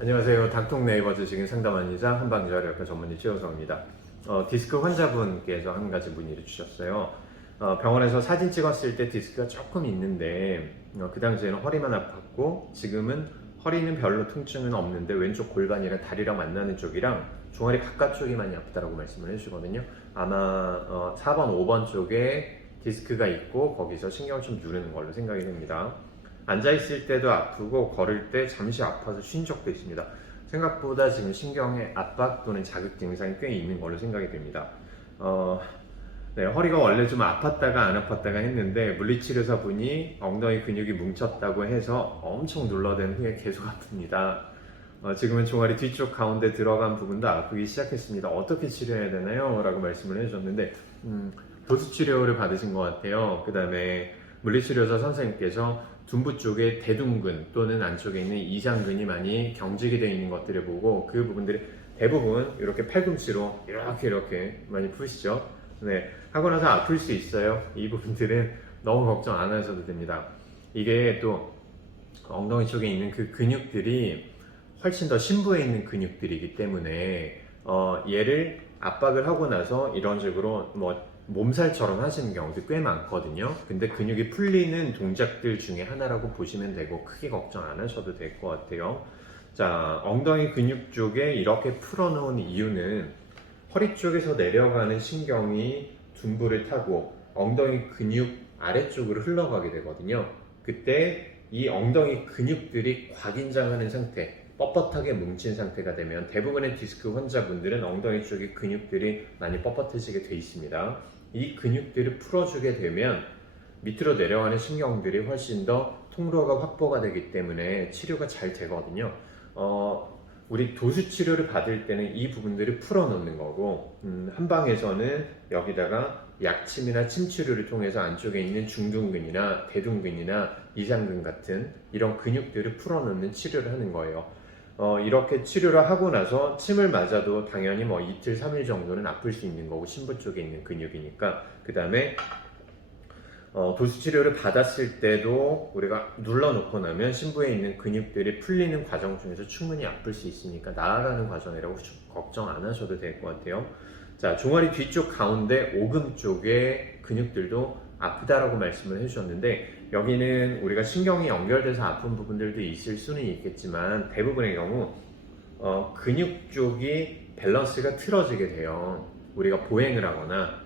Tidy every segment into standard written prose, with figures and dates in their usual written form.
안녕하세요. 닥통 네이버 지금 상담원이자 한방재활의학과 전문의 최호성입니다. 디스크 환자분께서 한 가지 문의를 주셨어요. 병원에서 사진 찍었을 때 디스크가 조금 있는데 그 당시에는 허리만 아팠고 지금은 허리는 별로 통증은 없는데 왼쪽 골반이랑 다리랑 만나는 쪽이랑 종아리 바깥쪽이 많이 아프다라고 말씀을 해주시거든요. 아마 4번, 5번 쪽에 디스크가 있고 거기서 신경을 좀 누르는 걸로 생각이 됩니다. 앉아있을 때도 아프고 걸을 때 잠시 아파서 쉰 적도 있습니다. 생각보다 지금 신경의 압박 또는 자극 증상이 꽤 있는 걸로 생각이 됩니다. 네, 허리가 원래 좀 아팠다가 안 아팠다가 했는데 물리치료사 분이 엉덩이 근육이 뭉쳤다고 해서 엄청 눌러댄 후에 계속 아픕니다. 지금은 종아리 뒤쪽 가운데 들어간 부분도 아프기 시작했습니다. 어떻게 치료해야 되나요? 라고 말씀을 해주셨는데 도수치료를 받으신 것 같아요. 그 다음에 물리치료사 선생님께서 둔부 쪽에 대둔근 또는 안쪽에 있는 이장근이 많이 경직이 되어 있는 것들을 보고 그 부분들이 대부분 이렇게 팔꿈치로 이렇게 많이 푸시죠. 네, 하고 나서 아플 수 있어요. 이 부분들은 너무 걱정 안 하셔도 됩니다. 이게 또 엉덩이 쪽에 있는 그 근육들이 훨씬 더 심부에 있는 근육들이기 때문에 얘를 압박을 하고 나서 이런 식으로 몸살처럼 하시는 경우도 꽤 많거든요. 근데 근육이 풀리는 동작들 중에 하나라고 보시면 되고 크게 걱정 안 하셔도 될 것 같아요. 자, 엉덩이 근육 쪽에 이렇게 풀어놓은 이유는 허리 쪽에서 내려가는 신경이 둔부를 타고 엉덩이 근육 아래쪽으로 흘러가게 되거든요. 그때 이 엉덩이 근육들이 과긴장하는 상태, 뻣뻣하게 뭉친 상태가 되면 대부분의 디스크 환자분들은 엉덩이 쪽의 근육들이 많이 뻣뻣해지게 돼 있습니다. 이 근육들을 풀어주게 되면 밑으로 내려가는 신경들이 훨씬 더 통로가 확보가 되기 때문에 치료가 잘 되거든요. 우리 도수 치료를 받을 때는 이 부분들을 풀어놓는 거고 한방에서는 여기다가 약침이나 침치료를 통해서 안쪽에 있는 중둔근이나 대둔근이나 이장근 같은 이런 근육들을 풀어놓는 치료를 하는 거예요. 이렇게 치료를 하고 나서 침을 맞아도 당연히 이틀, 3일 정도는 아플 수 있는 거고 심부 쪽에 있는 근육이니까 그 다음에 도수 치료를 받았을 때도 우리가 눌러놓고 나면 심부에 있는 근육들이 풀리는 과정 중에서 충분히 아플 수 있으니까 나아가는 과정이라고 걱정 안 하셔도 될 것 같아요. 자, 종아리 뒤쪽 가운데 오금 쪽의 근육들도 아프다라고 말씀을 해주셨는데 여기는 우리가 신경이 연결돼서 아픈 부분들도 있을 수는 있겠지만 대부분의 경우 근육 쪽이 밸런스가 틀어지게 돼요. 우리가 보행을 하거나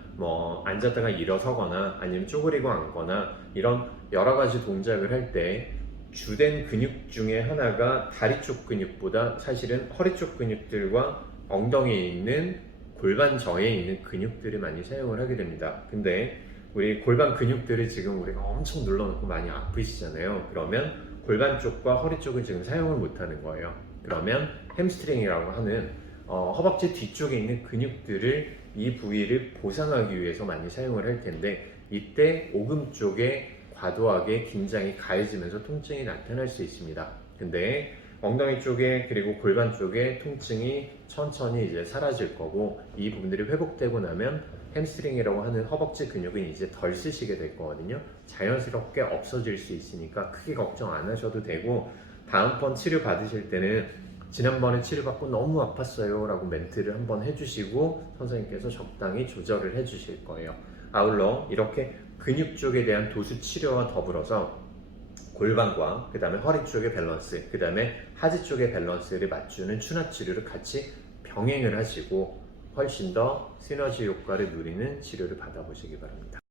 앉았다가 일어서거나 아니면 쪼그리고 앉거나 이런 여러 가지 동작을 할 때 주된 근육 중에 하나가 다리 쪽 근육보다 사실은 허리 쪽 근육들과 엉덩이에 있는 골반 저에 있는 근육들을 많이 사용을 하게 됩니다. 근데 우리 골반 근육들을 지금 우리가 엄청 눌러놓고 많이 아프시잖아요. 그러면 골반 쪽과 허리 쪽은 지금 사용을 못하는 거예요. 그러면 햄스트링이라고 하는 허벅지 뒤쪽에 있는 근육들을 이 부위를 보상하기 위해서 많이 사용을 할 텐데 이때 오금 쪽에 과도하게 긴장이 가해지면서 통증이 나타날 수 있습니다. 근데 엉덩이 쪽에 그리고 골반 쪽에 통증이 천천히 이제 사라질 거고 이 부분들이 회복되고 나면 햄스트링이라고 하는 허벅지 근육은 이제 덜 쓰시게 될 거거든요. 자연스럽게 없어질 수 있으니까 크게 걱정 안 하셔도 되고 다음번 치료 받으실 때는 지난번에 치료받고 너무 아팠어요 라고 멘트를 한번 해주시고 선생님께서 적당히 조절을 해주실 거예요. 아울러 이렇게 근육 쪽에 대한 도수 치료와 더불어서 골반과 그 다음에 허리 쪽의 밸런스, 그 다음에 하지 쪽의 밸런스를 맞추는 추나 치료를 같이 병행을 하시고 훨씬 더 시너지 효과를 누리는 치료를 받아보시기 바랍니다.